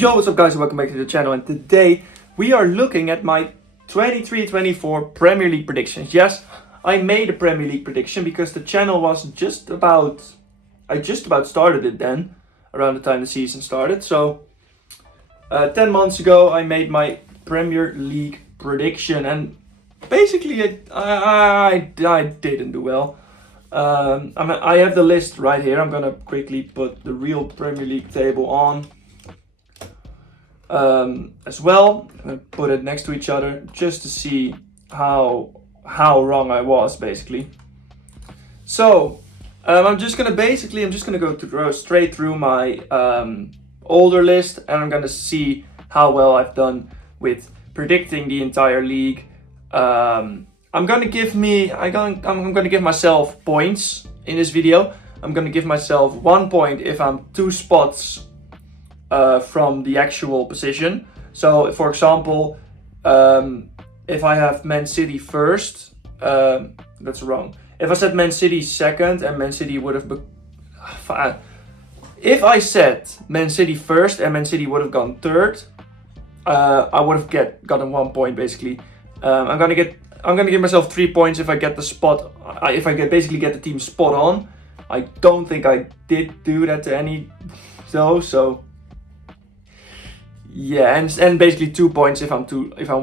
Yo, what's up guys, welcome back to the channel, and today we are looking at my 23-24 Premier League predictions. Yes, I made a Premier League prediction because the channel was I just about started it then, around the time the season started. So 10 months ago I made my Premier League prediction, and basically I didn't do well. I have the list right here. I'm gonna quickly put the real Premier League table on. As well, I'm gonna put it next to each other just to see how wrong I was, basically. So I'm just gonna go straight through my older list, and I'm gonna see how well I've done with predicting the entire league. I'm gonna give myself points in this video. I'm gonna give myself 1 point if I'm 2 spots from the actual position. So, for example, if I have Man City first, that's wrong. If I said Man City second and Man City would have... If I said Man City first and Man City would have gone third, I would have gotten 1 point basically. I'm gonna give myself 3 points if I get the spot. If I basically get the team spot on. I don't think I did do that to any though. So yeah, and basically 2 points if I'm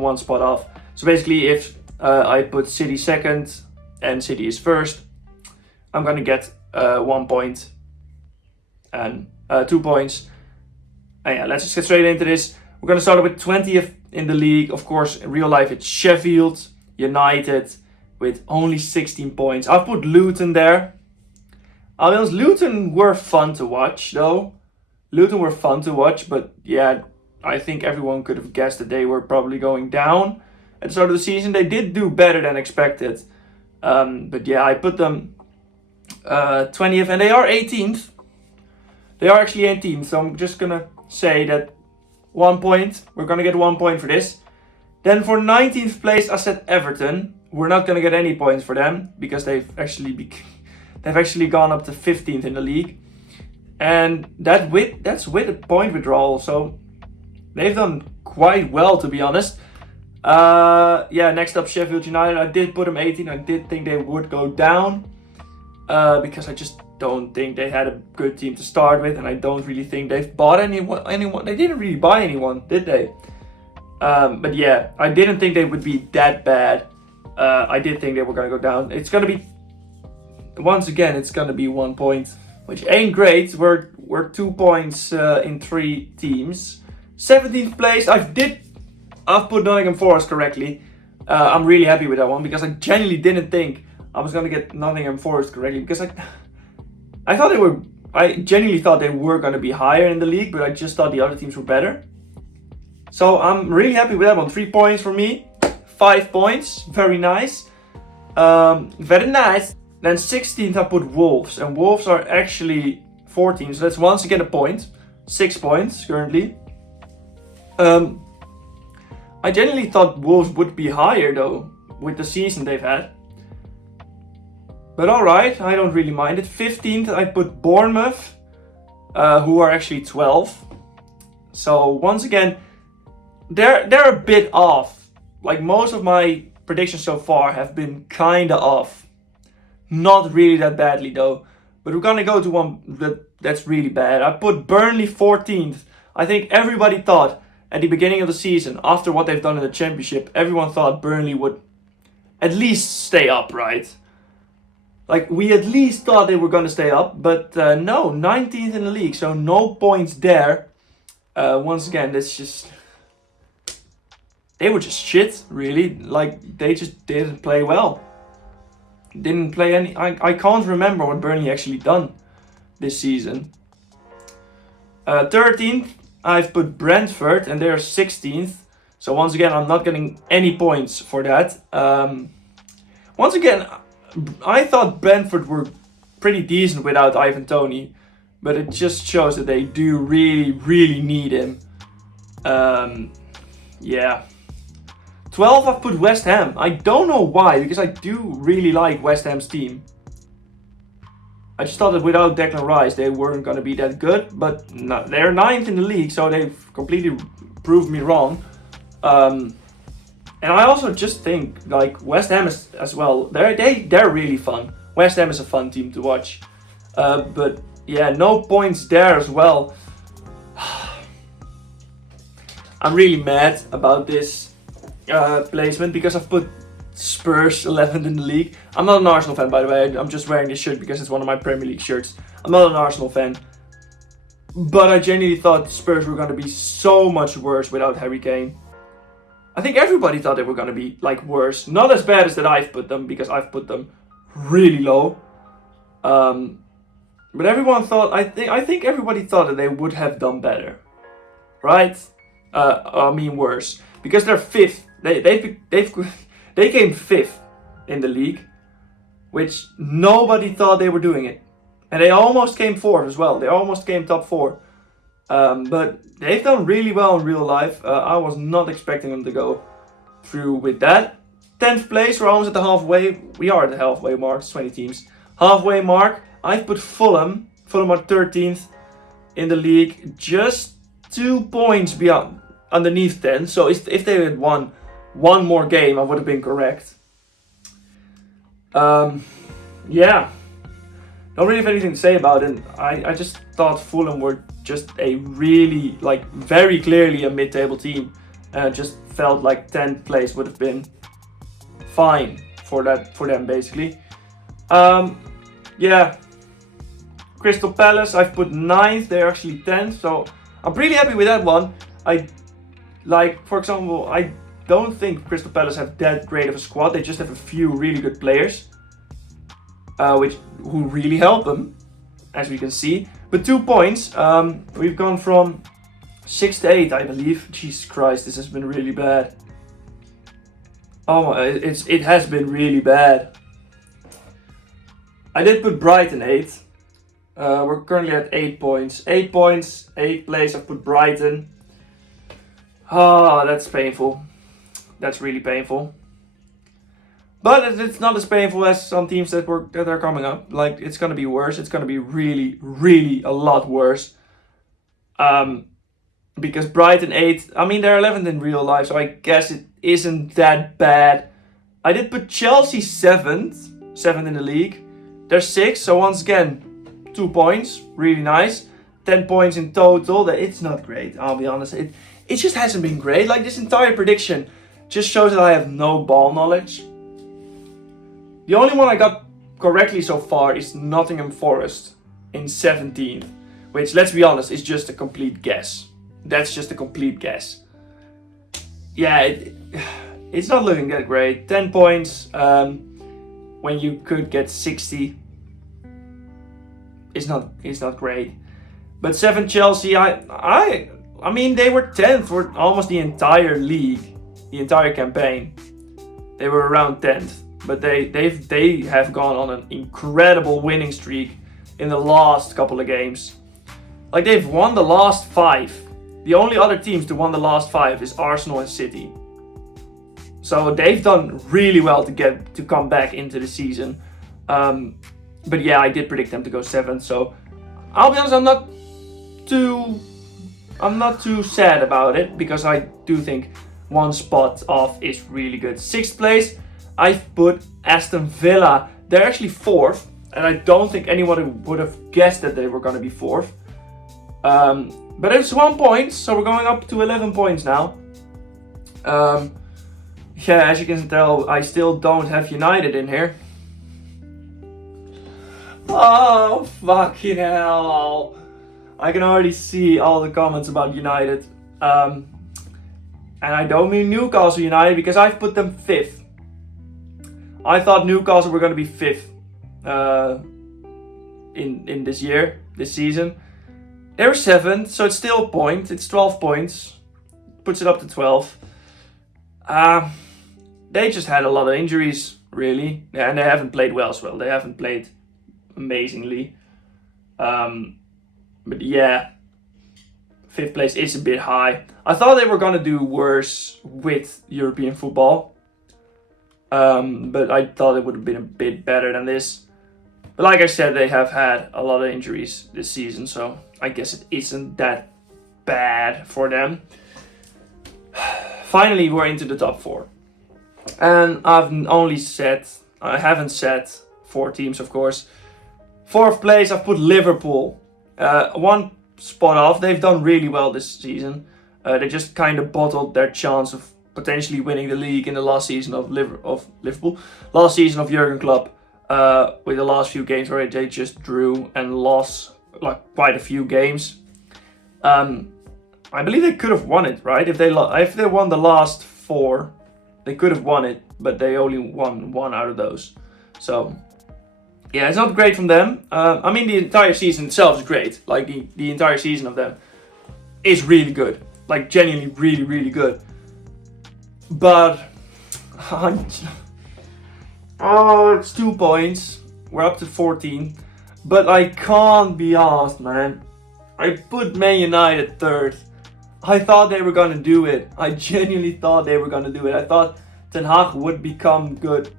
1 spot off. So basically, if I put City second and City is first, I'm gonna get 1 point and 2 points. And yeah, let's just get straight into this. We're gonna start with 20th in the league. Of course, in real life it's Sheffield United with only 16 points. I've put Luton there. I'll be honest, Luton were fun to watch though. But yeah, I think everyone could have guessed that they were probably going down at the start of the season. They did do better than expected. But yeah, I put them 20th, and they are 18th. They are actually 18th, so I'm just going to say that 1 point. We're going to get 1 point for this. Then for 19th place, I said Everton. We're not going to get any points for them because they've actually gone up to 15th in the league. And that's with a point withdrawal, so they've done quite well, to be honest. Yeah, next up Sheffield United. I did put them 18. I did think they would go down because I just don't think they had a good team to start with, and I don't really think they've bought anyone. They didn't really buy anyone, did they? But yeah, I didn't think they would be that bad. I did think they were going to go down. It's going to be, once again, it's going to be 1 point, which ain't great. We're 2 points in 3 teams. 17th place, I've put Nottingham Forest correctly. I'm really happy with that one because I genuinely didn't think I was gonna get Nottingham Forest correctly because I genuinely thought they were gonna be higher in the league, but I just thought the other teams were better. So I'm really happy with that one. 3 points for me, 5 points, very nice. Very nice. Then 16th I put Wolves, and Wolves are actually 14, so that's once again a point. 6 points currently. I genuinely thought Wolves would be higher though, with the season they've had. But alright, I don't really mind it. 15th I put Bournemouth, who are actually 12. So once again, they're a bit off. Like most of my predictions so far have been kinda off. Not really that badly though. But we're gonna go to one that's really bad. I put Burnley 14th. I think everybody thought at the beginning of the season, after what they've done in the Championship, everyone thought Burnley would at least stay up, right? Like, we at least thought they were going to stay up, but no, 19th in the league, so no points there. Once again, they were just shit, really. Like, they just didn't play well. Didn't play any... I can't remember what Burnley actually done this season. 13th. I've put Brentford, and they're 16th. So once again, I'm not getting any points for that. Once again, I thought Brentford were pretty decent without Ivan Toney. But it just shows that they do really, really need him. Yeah. 12, I've put West Ham. I don't know why, because I do really like West Ham's team. I just thought that without Declan Rice, they weren't going to be that good. But no, they're 9th in the league, so they've completely proved me wrong. And I also just think like West Ham is, as well. They're really fun. West Ham is a fun team to watch. But yeah, no points there as well. I'm really mad about this placement because I've put Spurs 11th in the league. I'm not an Arsenal fan, by the way. I'm just wearing this shirt because it's one of my Premier League shirts. I'm not an Arsenal fan. But I genuinely thought Spurs were going to be so much worse without Harry Kane. I think everybody thought they were going to be like worse. Not as bad as that I've put them, because I've put them really low. But everyone thought, I think everybody thought that they would have done better. Right? I mean worse. Because they're 5th. They came 5th in the league, which nobody thought they were doing it. And they almost came 4th as well. They almost came top 4. But they've done really well in real life. I was not expecting them to go through with that. 10th place, we're almost at the halfway. We are at the halfway mark, it's 20 teams. Halfway mark, I've put Fulham. Fulham are 13th in the league. Just 2 points beyond, underneath 10. So if they had won one more game, I would have been correct. Yeah. Don't really have anything to say about it. I just thought Fulham were just a really, like, very clearly a mid-table team. And I just felt like 10th place would have been fine for them, basically. Yeah. Crystal Palace, I've put 9th. They're actually 10th. So I'm pretty happy with that one. For example, I don't think Crystal Palace have that great of a squad. They just have a few really good players. Who really help them, as we can see. But 2 points, we've gone from 6th to 8th, I believe. Jesus Christ, this has been really bad. Oh, it has been really bad. I did put Brighton 8th. We're currently at 8 points. 8 points, 8th place. I've put Brighton. Oh, that's painful. That's really painful. But it's not as painful as some teams that are coming up. Like, it's gonna be worse. It's gonna be really, really a lot worse. Because Brighton 8th, I mean they're 11th in real life, so I guess it isn't that bad. I did put Chelsea 7th in the league. They're 6th, so once again, 2 points, really nice. 10 points in total. It's not great, I'll be honest. It just hasn't been great. Like, this entire prediction just shows that I have no ball knowledge. The only one I got correctly so far is Nottingham Forest in 17th, which, let's be honest, is just a complete guess. That's just a complete guess. Yeah, it's not looking that great. 10 points when you could get 60 is not great. But 7 Chelsea, I mean they were 10th for almost the entire league, the entire campaign. They were around 10th. But they have gone on an incredible winning streak in the last couple of games. Like, they've won the last 5. The only other teams to won the last 5 is Arsenal and City. So they've done really well to come back into the season. But yeah, I did predict them to go 7th. So I'll be honest, I'm not too sad about it, because I do think 1 spot off is really good. 6th place, I've put Aston Villa. They're actually 4th, and I don't think anyone would have guessed that they were going to be 4th. But it's 1 point, so we're going up to 11 points now. Yeah, as you can tell, I still don't have United in here. Oh, fucking hell. I can already see all the comments about United. And I don't mean Newcastle United, because I've put them 5th. I thought Newcastle were going to be 5th in this season. They were 7th, so it's still a point. It's 12 points. Puts it up to 12. They just had a lot of injuries, really. Yeah, and they haven't played well as well. They haven't played amazingly. But yeah, 5th place is a bit high. I thought they were going to do worse with European football. But I thought it would have been a bit better than this. But like I said, they have had a lot of injuries this season, so I guess it isn't that bad for them. Finally, we're into the top 4. And I haven't said 4 teams, of course. 4th place, I've put Liverpool. 1 spot off. They've done really well this season. They just kind of bottled their chance of potentially winning the league in the last season of Liverpool. Last season of Jurgen Klopp, with the last few games where they just drew and lost like quite a few games. I believe they could have won it, right? If they won the last 4, they could have won it, but they only won 1 out of those. So yeah, it's not great from them. I mean, the entire season itself is great. Like the entire season of them is really good. Like genuinely really, really good. But it's 2 points. We're up to 14. But I can't be asked, man. I put Man United 3rd. I thought they were gonna do it. I genuinely thought they were gonna do it. I thought Ten Hag would become good.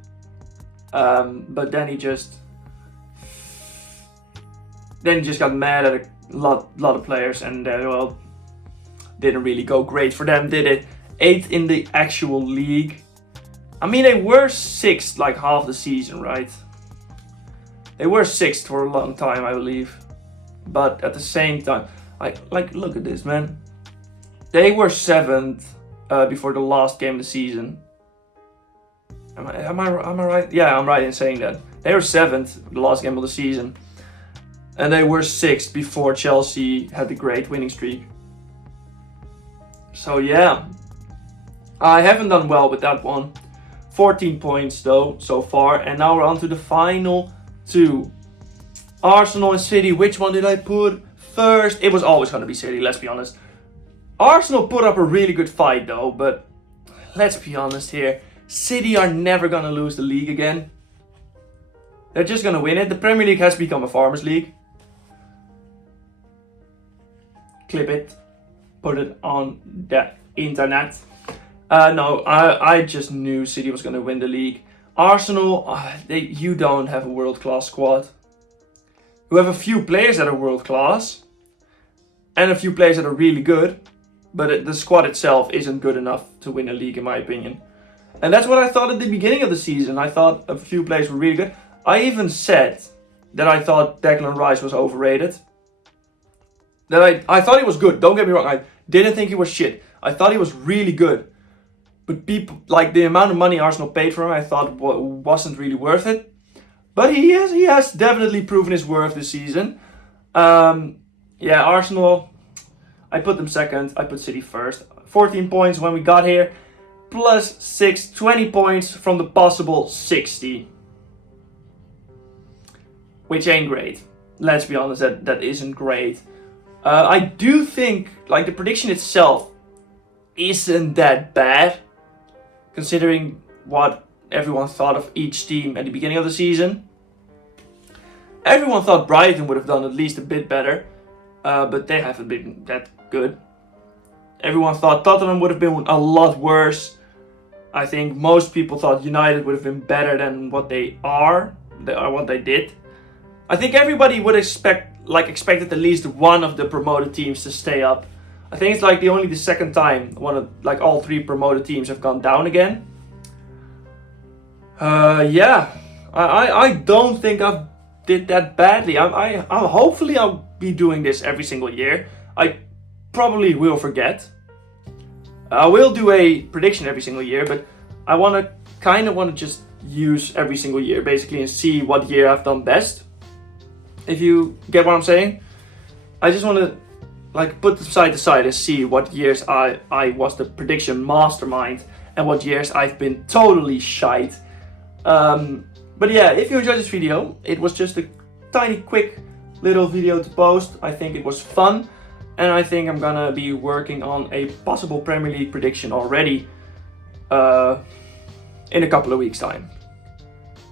But then he just got mad at a lot of players, and didn't really go great for them, did it? 8th in the actual league. I mean, they were 6th like half the season, right? They were 6th for a long time, I believe. But at the same time, look at this, man. They were 7th before the last game of the season. Am I right? Yeah, I'm right in saying that. They were 7th the last game of the season. And they were 6th before Chelsea had the great winning streak. So yeah, I haven't done well with that one. 14 points though, so far. And now we're on to the final 2. Arsenal and City. Which one did I put first? It was always going to be City, let's be honest. Arsenal put up a really good fight though, but let's be honest here. City are never going to lose the league again. They're just going to win it. The Premier League has become a farmers league. Clip it. Put it on the internet. No, I just knew City was going to win the league. Arsenal, you don't have a world-class squad. You have a few players that are world-class. And a few players that are really good. But the squad itself isn't good enough to win a league, in my opinion. And that's what I thought at the beginning of the season. I thought a few players were really good. I even said that I thought Declan Rice was overrated. That I thought he was good, don't get me wrong. I didn't think he was shit. I thought he was really good. But people, like the amount of money Arsenal paid for him, I thought wasn't really worth it. But he has definitely proven his worth this season. Yeah, Arsenal, I put them 2nd. I put City 1st. 14 points when we got here. Plus 6, 20 points from the possible 60. Which ain't great. Let's be honest, that isn't great. I do think, like, the prediction itself isn't that bad, considering what everyone thought of each team at the beginning of the season. Everyone thought Brighton would have done at least a bit better, but they haven't been that good. Everyone thought Tottenham would have been a lot worse. I think most people thought United would have been better than what they are, what they did. I think everybody would expected at least one of the promoted teams to stay up. I think it's like only the 2nd time all 3 promoted teams have gone down again. Yeah, I don't think I did that badly. I'm hopefully I'll be doing this every single year. I probably will forget. I will do a prediction every single year, but I kind of want to just use every single year basically and see what year I've done best. If you get what I'm saying, I just want to put them side to side and see what years I was the prediction mastermind and what years I've been totally shite. But yeah, if you enjoyed this video, it was just a tiny quick little video to post. I think it was fun, and I think I'm gonna be working on a possible Premier League prediction already in a couple of weeks time.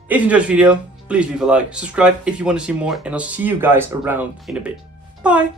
If you enjoyed this video, please leave a like, subscribe if you want to see more, and I'll see you guys around in a bit. Bye!